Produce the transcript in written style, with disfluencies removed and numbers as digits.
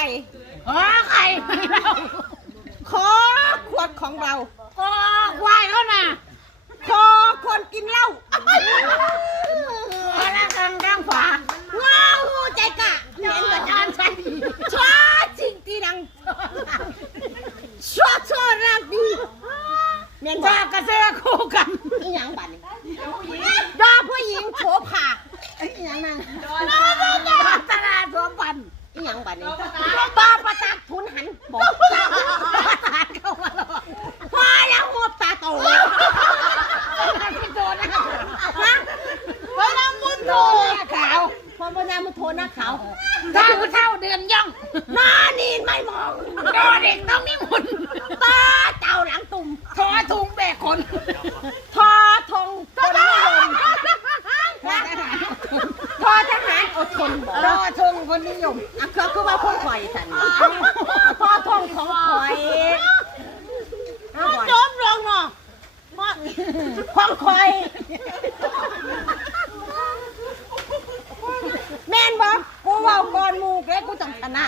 ข่ขอไข่เรา ขอขวดของเรา ขอควายเขาน่ะ ขอคนกินเหล้า ขอละกังกังฝา ง้องูใจกะ เห็นกับจานใช่ ชอจริงตีดังชอรักดีเมียน ว่า ว่าก ระเซาะคู่กัน อีหยังบัดนี้ดอผู้หญิงโฉผาอีหยังนั่น ตลาดตัวปัน อีหยังบัดนี้ดอประจักษ์ทุนหันบอก ตลาดเข้ามาแล้ว พอแล้วหัวตาโต พี่โดนนะ ฮะพอแล้วมุนโทขาวพอพญามุนโทหน้าขาว เท่าเดือนย่อง หน้านีนไม่มอง โดนเด็กต้องนิมนต์ ตาเจ้าหลังตุ่ม ทอถุงแบกคน ทอทงคนนิยมทอทหารอดทนบอก ทอถุงคนนิยม อ่ะคือว่าคนข่อยสันทอทงของข่อยจมลงเนาะของข่อยแม่นบอกกูว่าก่อนหมูแกกูต้องชนะ